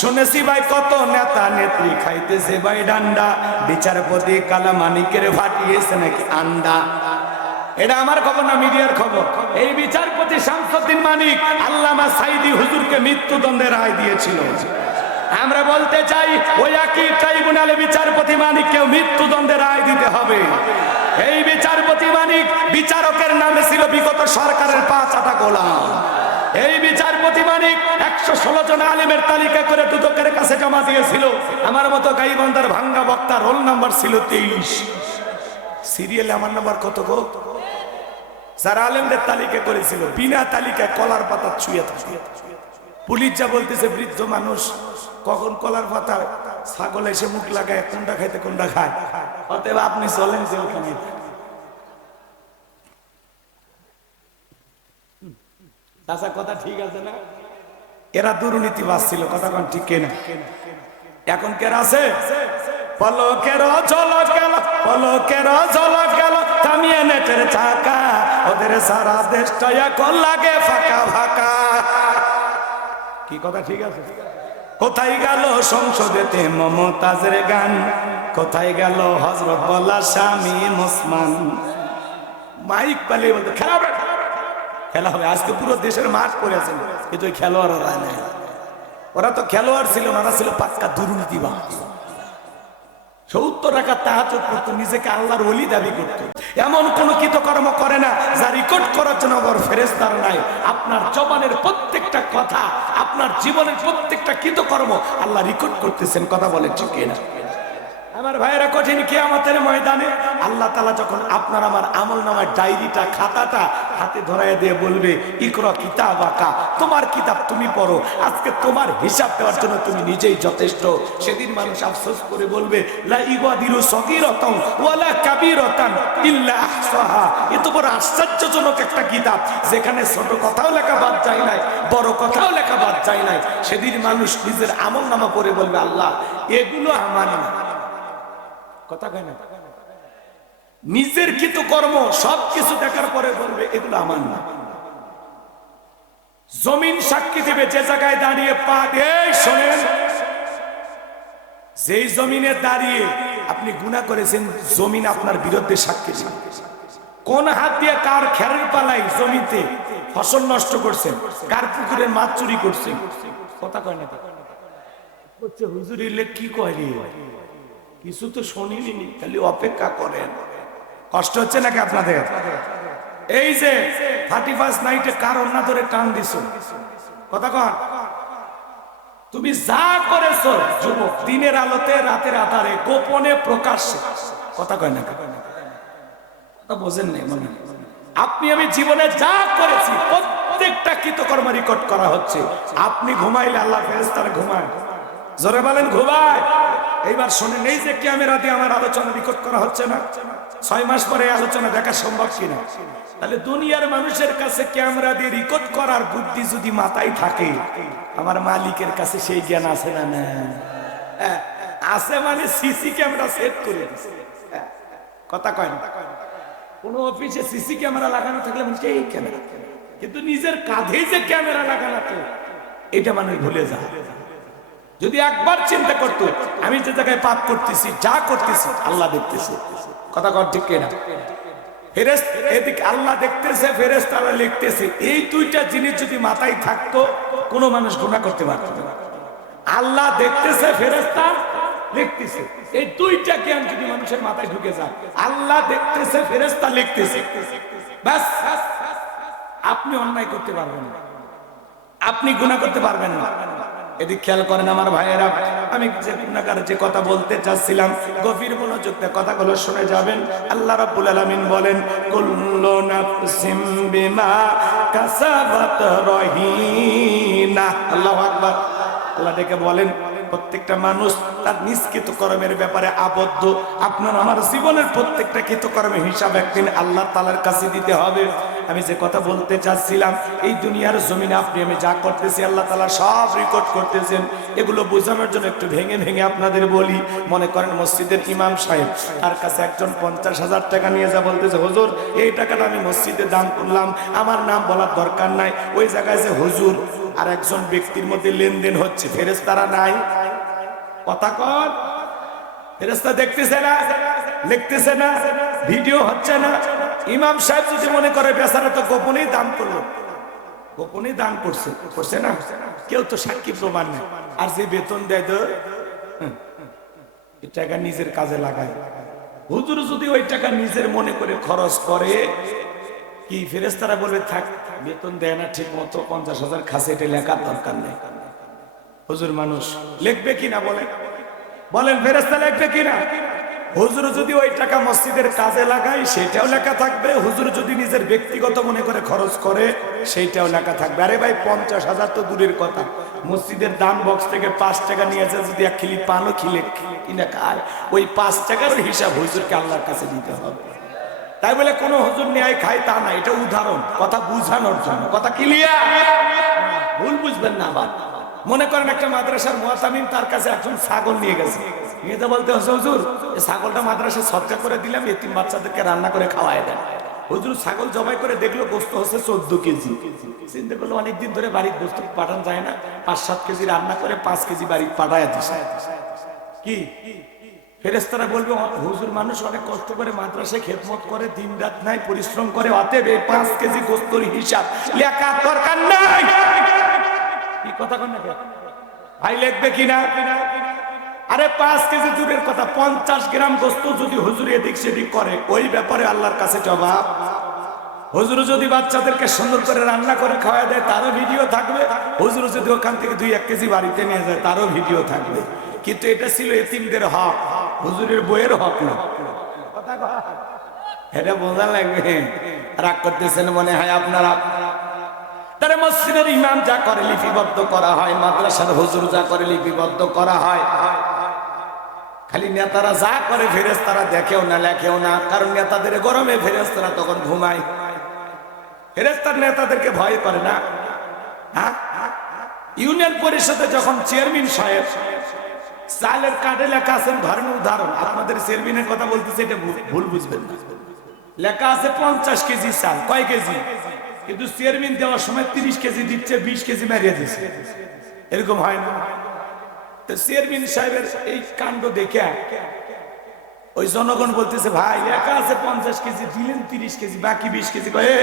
শুনেছি ভাই, কত নেতা নেত্রী খাইতেছে ভাই ডান্ডা। বিচারপতি কালা মানিকের ফাটিয়েছে নাকি আন্ডা। এটা আমার খবর না মিডিয়ার খবর? এই বিচারপতি শামসুদ্দিন মানিক আল্লামা সাইদি হুজুরকে মৃত্যুদণ্ডের রায় দিয়েছিল। আমরা বলতে চাই, ওই একই ট্রাইব্যুনালে বিচারপতি মানিককেও মৃত্যুদণ্ডের রায় দিতে হবে। এই বিচারপতি মানিক বিচারকের নামে ছিল বিগত সরকারের পাঁচ আটা গোলাম। এই বিচারপতি মানিক একশো ষোলো জন আলিমের তালিকা করে দুদকের কাছে জমা দিয়েছিল। আমার মতো গাইবান্ধার ভাঙ্গা বক্তা রোল নাম্বার ছিল তেইশ সিরিয়ালে আমার নাম্বার কত গো? যারা আলেমদের তালিকা করেছিল, বিনা তালিকায় কলার পাতা ছুঁয়ে থাকে। পুলিশ যা বলতেছে, বৃদ্ধ মানুষ, কখন কলার পাতা ছাগল এসে মুখ লাগায়, কোনটা খাইতে, কোনটা খায়? অতএব আপনি চলেন জেলখানে চাচা, কথা ঠিক আছে না? এরা দুর্নীতিবাজ ছিল, কথা কোন ঠিক কেনা? এখন কেরা আছে? পলকের ঝলক গেল, পলকের ঝলক গেল, থামিয়ে নেটের চাকা। ওদের সারা দেশটা এখন লাগে ফাঁকা ফাঁকা। কি কথা ঠিক আছে? কোথায় গেল সংসদেতে মমতাজের গান? কোথায় গেল হজরত বল্লা স্বামী মুসমান? মাইক পালিয়ে বলতো হবে খেলা হবে। আজকে পুরো দেশের মাঠ পড়ে আছেন কিন্তু ওই খেলোয়াড় ওরা নেই ওরা তো খেলোয়াড় ছিল ওরা ছিল পাক্কা দুর্নীতিবাজ সত্তর টাকা তাহাজ করতো, নিজেকে আল্লাহর ওলি দাবি করতো। এমন কোন কৃতকর্ম করে না যা রেকর্ড করার জন্য আবার ফেরেস্তার নাই। আপনার জবানের প্রত্যেকটা কথা, আপনার জীবনের প্রত্যেকটা কৃতকর্ম আল্লাহ রেকর্ড করতেছেন, কথা বলে ঠিক না আমার ভাইয়েরা কঠিন কিয়ামতের ময়দানে আল্লাহ তালা যখন আপনার আমার আমল নামার ডায়েরিটা, খাতাটা হাতে ধরাই দিয়ে বলবে, ইকর কিতাব আঁকা তোমার কিতাব তুমি পড়ো, আজকে তোমার হিসাব দেওয়ার জন্য তুমি নিজেই যথেষ্ট। সেদিন মানুষ আফসোস করে বলবে, লা আশ্চর্যজনক একটা কিতাব, যেখানে ছোট কথাও লেখা বাদ যায় নাই, বড় কথাও লেখা বাদ যায় নাই। সেদিন মানুষ নিজের আমল নামা পড়ে বলবে, আল্লাহ, এগুলো আমার না। কথা কয় না? নিজের কৃত কর্ম সব কিছু দেখার পরে বলবে, এগুলো আমার না। জমিন সাক্ষী দেবে, যে জায়গায় দাঁড়িয়ে পা এই শোনেন, যেই জমিনে দাঁড়িয়ে আপনি গুণা করেছেন, জমিন আপনার বিরুদ্ধে সাক্ষী কোন হাত দিয়ে কার খেরের পালাই জমিতে ফসল নষ্ট করছেন, কার পুকুরের মাছ চুরি করছেন? কথা কয় না? কি কয় রে? কিছু তো শুনিনি খালি অপেক্ষা করেন। কষ্ট হচ্ছে নাকি আপনাদের? এই যে থার্টি ফার্স্ট নাইটে কার অন্য ধরে টান দিছ? কথা কন। তুমি যা করেছ, যুবক, দিনের আলোতে, রাতের আধারে, গোপনে প্রকাশ্যে। কথা কয় না কথা বোঝেন নাই মনে। আপনি আমি জীবনে যা করেছি, প্রত্যেকটা কৃতকর্ম রেকর্ড করা হচ্ছে। আপনি ঘুমাইলে আল্লাহ ফেরেস্তারা ঘুমায়। জোরে বলেন, ঘুমায়। এইবার শোনেন এই যে ক্যামেরা দিয়ে আমার আলোচনা রেকর্ড করা হচ্ছে না। ছয় মাস পরে আলোচনা দেখা সম্ভব কিনা? তাহলে দুনিয়ার মানুষের কাছে ক্যামেরা দিয়ে রেকর্ড করার বুদ্ধি যদি মাথায় থাকে আমার মালিকের কাছে সেই জ্ঞান আছে না না? হ্যাঁ, আছে মানে সিসি ক্যামেরা সেট করে। হ্যাঁ, কথা কয় না? কোন অফিসে সিসি ক্যামেরা লাগানো থাকলে মানুষ এই ক্যামেরা। কিন্তু নিজের কাঁধে যে ক্যামেরা লাগানো এটা মানুষ ভুলে যায় যদি একবার চিন্তা করতো, আমি যে জায়গায় পাপ করতেছি, যা করতেছি, আল্লাহ দেখতেছে। কথা কর ঠিক কিনা? এদিকে আল্লাহ দেখতেছে লিখতেছে। এই দুইটা জিনিস যদি মাথায় থাকতো মানুষ গুণা করতে না। আল্লাহ দেখতেছে লিখতেছে। এই দুইটা যদি মানুষের মাথায় ঢুকে আল্লাহ দেখতেছে ব্যাস। আপনি অন্যায় করতে পারবেন না। আপনি গুণা করতে পারবেন না। এদিক খেয়াল করেন আমার ভাইয়েরা, আমি যে গুণাকার যে কথা বলতে চাচ্ছিলাম, গভীর মনোযোগ কথাগুলো শুনে যাবেন। আল্লাহ রাব্বুল আলামিন বলেন, কুল্লু নাফসিম বিমা কাসাবাত রহিনা। আল্লাহু আকবার। আল্লাহ ডেকে বলেন, প্রত্যেকটা মানুষ তার নিষ্কৃত কর্মের ব্যাপারে আবদ্ধ। আপনার আমার জীবনের প্রত্যেকটা কৃতকর্মের হিসাব একদিন আল্লাহ তালার কাছে দিতে হবে। আমি যে কথা বলতে চাচ্ছিলাম, এই দুনিয়ার জমিনে আপনি, আমি যা করতেছি, আল্লাহ তালা সব রেকর্ড করতেছেন। এগুলো বোঝানোর জন্য একটু ভেঙে ভেঙে আপনাদের বলি। মনে করেন মসজিদের ইমাম সাহেব, তার কাছে একজন পঞ্চাশ হাজার টাকা নিয়ে যা বলতেছে, হুজুর, এই টাকাটা আমি মসজিদে দান করলাম। আমার নাম বলার দরকার নাই। ওই জায়গায় যে হুজুর আর একজন ব্যক্তির মধ্যে লেনদেন হচ্ছে ফেরেস তারা নাই। কথা কর ফেরেস্তা দেখতেছে না, লিখতেছে না, ভিডিও হচ্ছে না। ইমাম সাহেব যদি মনে করে, বেচারা তো গোপনেই দান করল। গোপনেই দান করছে করছে না? কেউ তো সাক্ষী প্রমাণ নেই। আর যে বেতন দেয় তো টাকা নিজের কাজে লাগায়। হুজুর যদি ওই টাকা নিজের মনে করে খরচ করে, কি ফেরেস্তারা বলবে, থাক, বেতন দেয় না ঠিক মতো পঞ্চাশ হাজার খাসে এটা লেখার দরকার নেই। হুজুর মানুষ লিখবে কিনা বলেন? বলেন ফেরেস্তা লিখবে কিনা? হুজুর যদি ওই টাকা মসজিদের কাজে লাগায়, সেটাও লেখা থাকবে। হুজুর যদি নিজের ব্যক্তিগত মনে করে খরচ করে সেইটাও লেখা থাকবে। আরে ভাই, পঞ্চাশ হাজার তো দূরের কথা। মসজিদের দান বক্স থেকে পাঁচ টাকা নিয়েছে যদি এক খিলি পানও খিলে কিনা খায়। ওই পাঁচ টাকার হিসাব হুজুরকে আল্লাহর কাছে দিতে হবে। তাই বলে কোনো হুজুর ন্যায় খায় তা না, এটা উদাহরণ, কথা বুঝানোর জন্য। কথা ক্লিয়ার ভুল বুঝবেন না আবার। মনে করেন একটা মাদ্রাসার মুয়াতামিম তার কাছে একজন ছাগল নিয়ে গেছে। নিয়ে বলতে হচ্ছে, হুজুর, এই ছাগলটা মাদ্রাসায় সৎকা করে দিলাম এতিম বাচ্চাদেরকে রান্না করে খাওয়ায় দেন। হুজুর ছাগল জবাই করে দেখল গোস্ত হচ্ছে চোদ্দ কেজি। চিন্তা করল অনেকদিন ধরে বাড়ির গোস্ত পাঠানো যায় না, পাঁচ সাত কেজি রান্না করে পাঁচ কেজি বাড়ি পাঠায় দিছে। কি? ফেরেস্তারা বলবে "অ- হুজুর, মানুষ অনেক কষ্ট করে মাদ্রাসায় খেদমত করে, দিন রাত নাই, পরিশ্রম করে, অতএব এই পাঁচ কেজি গোস্তর হিসাব লেখার দরকার নাই। ভাই লিখবে কিনা? আরে পাঁচ কেজি দূরের কথা, পঞ্চাশ গ্রাম গোস্ত যদি হুজুর এদিক সেদিক করে, ওই ব্যাপারে আল্লাহর কাছে জবাব। হুজুর যদি বাচ্চাদেরকে সুন্দর করে রান্না করে খাওয়া দেয়, তারও ভিডিও থাকবে। হুজুর যদি ওখান থেকে দুই, এক কেজি বাড়িতে নিয়ে যায়, তারও ভিডিও থাকবে। কিন্তু এটা ছিল এতিমদের হক, হুজুরের বইয়ের হক না। এটা বোঝা লাগবে। রাগ করতেছেন মনে হয় আপনারা। তারা মসজিদের ইমাম যা করে লিপিবদ্ধ করা হয়, মাদ্রাসার হুজুর যা করে লিপিবদ্ধ করা হয়। খালি নেতারা যা করে ফেরেস্তারা দেখেও না, লেখেও না। কারণ নেতাদের গরমে ফেরেস্তারা তখন ঘুমায়। ফেরেস্তার নেতাদেরকে ভয় করে না? হ্যাঁ? ইউনিয়ন পরিষদে যখন চেয়ারম্যান সাহেব, চালের কার্ডে লেখা আছেন ধরেন উদাহরণ। আপনাদের চেয়ারম্যানের কথা বলতেছে, এটা ভুল- বুঝবেন লেখা আছে পঞ্চাশ কেজি চাল, কয় কেজি? কিন্তু চেয়ারম্যান দেওয়ার সময় তিরিশ কেজি দিচ্ছে, বিশ কেজি মারিয়ে দিচ্ছে। এরকম হয় না। তো চেয়ারম্যান সাহেবের এই কাণ্ড দেখে ওই জনগণ বলতেছে, ভাই, একা আছে পঞ্চাশ কেজি, দিলেন তিরিশ কেজি, বাকি বিশ কেজি। কয়ে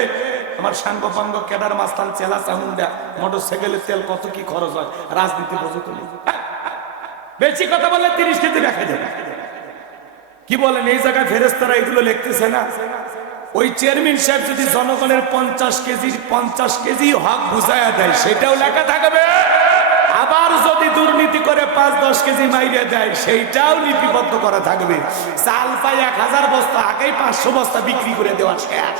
আমার সাঙ্গ পাঙ্গ কেডার মাস্তান চেলা চামুন্ডা মোটর সাইকেলের তেল কত কি খরচ হয়? রাজনীতি বোঝো তুমি। বেশি কথা বললে তিরিশ কেজি রেখে দেবে। কি বলেন, এই জায়গায় ফেরেস্তারা এগুলো লিখতেছে না? ওই চেয়ারম্যান সাহেব যদি জনগণের পঞ্চাশ কেজির পঞ্চাশ কেজি হক বুঝাইয়া দেয় সেটাও লেখা থাকবে। আবার যদি দুর্নীতি করে পাঁচ দশ কেজি মাইরে দেয় সেইটাও লিপিবদ্ধ করা থাকবে। চাল পাই এক হাজার বস্তা আগেই পাঁচশো বস্তা বিক্রি করে দেওয়া শেষ।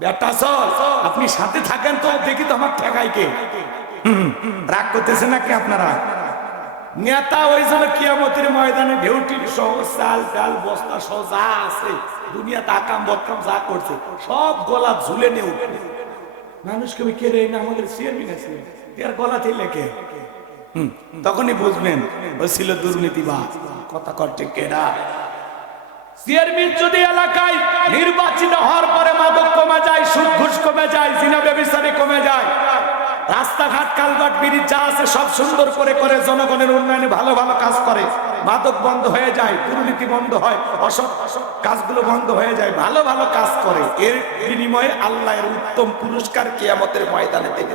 বেটা সর আপনি সাথে থাকেন তো দেখি তো আমার ঠেকাই কে হুম, রাগ করতেছে নাকি আপনারা? নেতা ওই জন্য কিয়ামতের ময়দানে ঢেউটির সহ চাল ডাল বস্তা সহ যা আছে দুনিয়াতে আকাম বক্কাম যা করছে সব গলা ঝুলে নিয়ে উঠবে মানুষকে ওই কেড়ে না? আমাদের চেয়ারম্যান আছে। এর লেখে। হুম, তখনই বুঝবেন ওই ছিল দুর্নীতিবাদ কথা করছে কেরা চেয়ারম্যান যদি এলাকায় নির্বাচিত হওয়ার পরে মাদক কমে যায় সুদ ঘুষ কমে যায় জিনা ব্যবসায়ী কমে যায় রাস্তাঘাট, কালভার্ট, ব্রিজ যা আছে সব সুন্দর করে করে জনগণের উন্নয়নে ভালো ভালো কাজ করে। মাদক বন্ধ হয়ে যায়, দুর্নীতি বন্ধ হয়, অসৎ কাজগুলো বন্ধ হয়ে যায়, ভালো ভালো কাজ করে। এর বিনিময়ে আল্লাহর উত্তম পুরস্কার কেয়ামতের ময়দানে দেবে।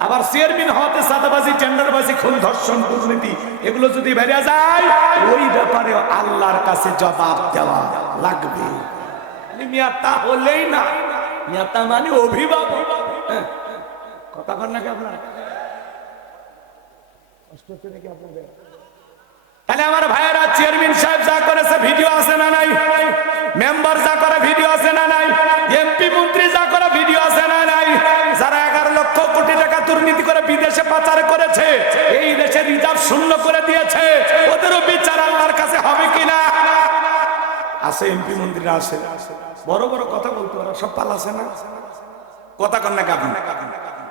আবার চেয়ারম্যান হতে সাদাবাজি টেন্ডারবাজি, খুন, ধর্ষণ, দুর্নীতি, এগুলো যদি বেরিয়ে যায়, ওই ব্যাপারে আল্লাহর কাছে জবাব দেওয়া লাগবে। খালি নেতা হলেই না। নেতা মানে অভিভাবক। হ্যাঁ। কথা কর নাকি আপনার? কষ্ট হচ্ছে নাকি আপনাদের? তাহলে আমার ভাইয়েরা চেয়ারম্যান সাহেব যা করেছে ভিডিও আছে না নাই? মেম্বার যা করে ভিডিও আছে না নাই? এমপি মন্ত্রী যা করে ভিডিও আছে না নাই? যারা এগারো লক্ষ কোটি টাকা দুর্নীতি করে বিদেশে পাচার করেছে, এই দেশে রিজার্ভ শূন্য করে দিয়েছে, ওদেরও বিচার আল্লাহর কাছে হবে কিনা? আছে এমপি মন্ত্রীরা আসে বড় বড় কথা বলতে ওরা সব পাল আছে না? কথা কন না কেমন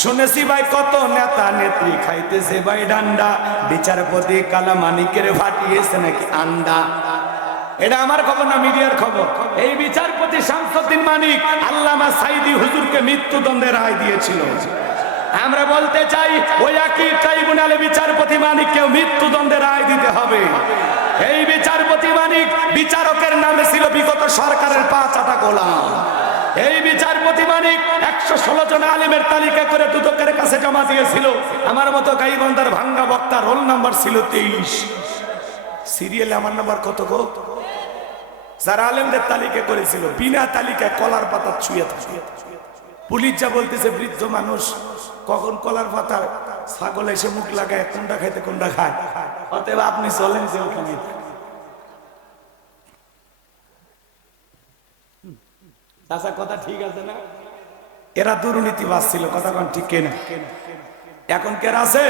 শুনেছি ভাই, কত নেতা নেত্রী খাইতেছে ভাই ডান্ডা। বিচারপতি কালা মানিকের ফাটিয়েছে নাকি আন্ডা। এটা আমার খবর না মিডিয়ার খবর? এই বিচারপতি শামসুদ্দিন মানিক আল্লামা সাইদি হুজুরকে মৃত্যুদণ্ডের রায় দিয়েছিল। আমরা বলতে চাই, ওই একই ট্রাইব্যুনালে বিচারপতি মানিককেও মৃত্যুদণ্ডের রায় দিতে হবে। এই বিচারপতি মানিক বিচারকের নামে ছিল বিগত সরকারের পাঁচ আটা গোলাম। এই বিচারপতি মানিক একশো ষোলো জন আলিমের তালিকা করে দুদকের কাছে জমা দিয়েছিল। আমার মতো গাইবন্দার ভাঙ্গা বক্তা রোল নাম্বার ছিল তেইশ সিরিয়ালে আমার নাম্বার কত গো? যারা আলেমদের তালিকা করেছিল, বিনা তালিকায় কলার পাতা ছুঁয়ে থাকে। পুলিশ যা বলতেছে, বৃদ্ধ মানুষ, কখন কলার পাতা ছাগল এসে মুখ লাগায়, কোনটা খাইতে, কোনটা খায়? অতএব আপনি চলেন যে ওখানে। চাচা, কথা ঠিক আছে না? এরা দুর্নীতিবাজ ছিল, কথা কোন ঠিক কেনা? এখন কেরা আছে?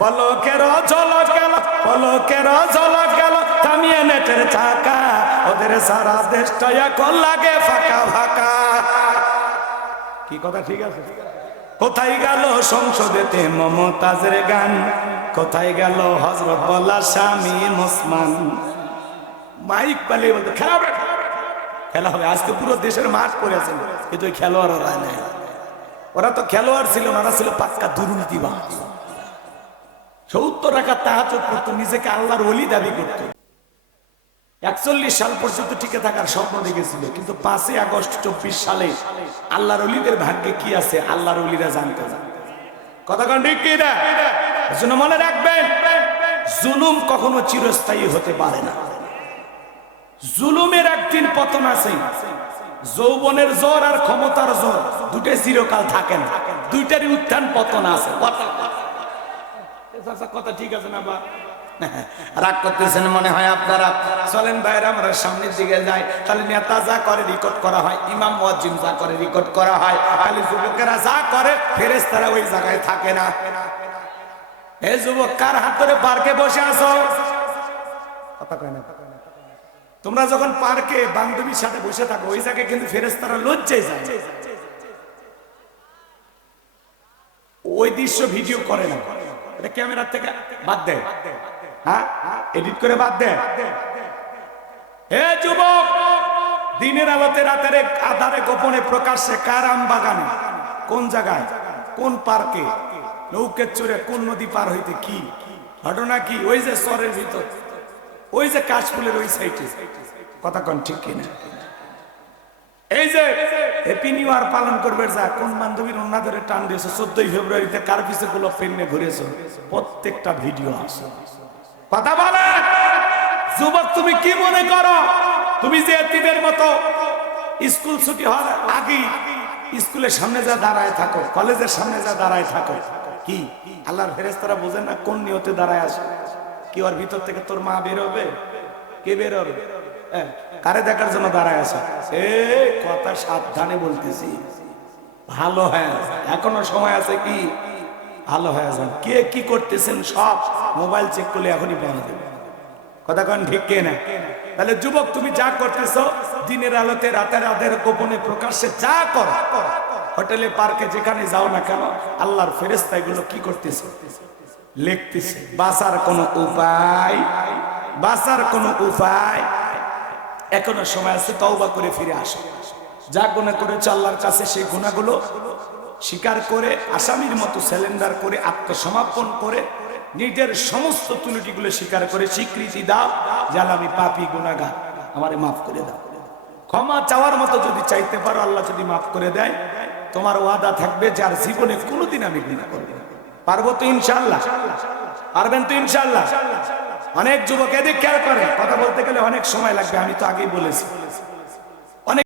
পলকের জল গেল, পলকের জল গেল, থামিয়ে নেটের চাকা। ওদের সারা দেশটা এখন লাগে ফাঁকা ফাঁকা। কি কথা ঠিক আছে? কোথায় গেল সংসদেতে মমতাজের গান? কোথায় গেল হজরত বলা স্বামী মুসমান? মাইক পালিয়ে বলতো হবে খেলা হবে। আজকে পুরো দেশের মাঠ পড়েছে কিন্তু ওই খেলোয়াড় ওরা নেই। ওরা তো খেলোয়াড় ছিল না ছিল পাক্কা দুর্নীতিবাজ। সত্তর টাকা তাহাজ করতো, নিজেকে আল্লাহর অলি দাবি করতো। একচল্লিশ সাল পর্যন্ত টিকে থাকার স্বপ্ন দেখেছিল। কিন্তু পাঁচই আগস্ট চব্বিশ সালে আল্লাহর অলিদের ভাগ্যে কি আছে, আল্লাহর অলিরা জানতে কথা ঠিক মনে রাখবেন, জুলুম কখনো চিরস্থায়ী হতে পারে না। জুলুমের একদিন পতন আছে। যৌবনের জোর আর ক্ষমতার জোর দুটাই চিরকাল থাকে না। দুইটারই উত্থান পতন আছে। কথা ঠিক আছে না বা? রাগ করতেছেন মনে হয় আপনারা। চলেন ভাইরা, আমরা সামনের দিকে যাই। তাহলে নেতা যা করে রেকর্ড করা হয়, ইমাম ওয়াজিম যা করে রেকর্ড করা হয় খালি যুবকেরা যা করে ফেরেস তারা ওই জায়গায় থাকে না। এই যুবক, কার হাত ধরে পার্কে বসে আছো? কথা কয় না। তোমরা যখন পার্কে বান্ধবীর সাথে বসে থাকো, ওই জায়গায় কিন্তু ফেরেস্তারা লজ্জায় যায়। ওই দৃশ্য ভিডিও করে না। এটা ক্যামেরার থেকে বাদ দেয় হ্যাঁ? এডিট করে বাদ দেয় হে যুবক, দিনের আলোতে রাতের আধারে গোপনে প্রকাশ্যে কার আম বাগানে? কোন জায়গায়? কোন পার্কে? নৌকের চড়ে কোন নদী পার হইতে কি? ঘটনা কি? ওই যে শহরের ভিতর। ওই যে কাশফুলের ওই সাইডে। কথা কন ঠিক কিনা? এই যে হ্যাপি নিউ ইয়ার পালন করবে যা, কোন বান্ধবীর অন্য ধরে টান দিয়েছে? চোদ্দই ফেব্রুয়ারিতে কার পিছে গুলো পেনে ঘুরেছো? প্রত্যেকটা ভিডিও আছে। কথা বলে? যুবক, তুমি কি মনে করো? তুমি যে এতিমের মতো স্কুল ছুটি হওয়ার আগেই স্কুলের সামনে যা দাঁড়ায় থাকো, কলেজের সামনে যা দাঁড়ায় থাকো, কি? আল্লাহর ফেরেস্তারা বোঝে না কোন নিয়তে দাঁড়ায় আসে কি ওর ভিতর থেকে তোর মা বের হবে কে বের হবে হ্যাঁ, কারে দেখার জন্য দাঁড়ায় আছে? এ কথা সাবধানে বলতেছি। ভালো হয়ে এখনও সময় আছে কি? ভালো হয়ে যান কে কি করতেছেন সব মোবাইল চেক করলে এখনই পাওয়া যাবে। কথা কন ঠিক কে না? তাহলে যুবক তুমি যা করতেছ দিনের আলোতে রাতের রাতের গোপনে প্রকাশ্যে যা করো। হোটেলে পার্কে যেখানে যাও না কেন আল্লাহর ফেরেস্তা এগুলো কি করতেছে? লিখতেছে। বাঁচার কোনো উপায়? বাঁচার কোনো উপায়? এখনও সময় আছে, তওবা করে ফিরে আসো। যা গুণা করেছে আল্লাহর কাছে, সেই গুণাগুলো স্বীকার করে, আসামির মতো সিলিন্ডার করে আত্মসমাপন করে, নিজের সমস্ত ত্রুটিগুলো স্বীকার করে, স্বীকৃতি দাও যে আল্লাহ আমি পাপি গুণাগার আমারে মাফ করে দাও। ক্ষমা চাওয়ার মতো যদি চাইতে পারো, আল্লাহ যদি মাফ করে দেয়, তোমার ওয়াদা থাকবে, যার জীবনে কোনোদিন আমি গুণা করব। পারব তো ইনশাল্লাহ পারবেন তো ইনশাল্লাহ অনেক যুবক এদিক খেয়াল করে কথা বলতে গেলে অনেক সময় লাগবে, আমি তো আগেই বলেছি।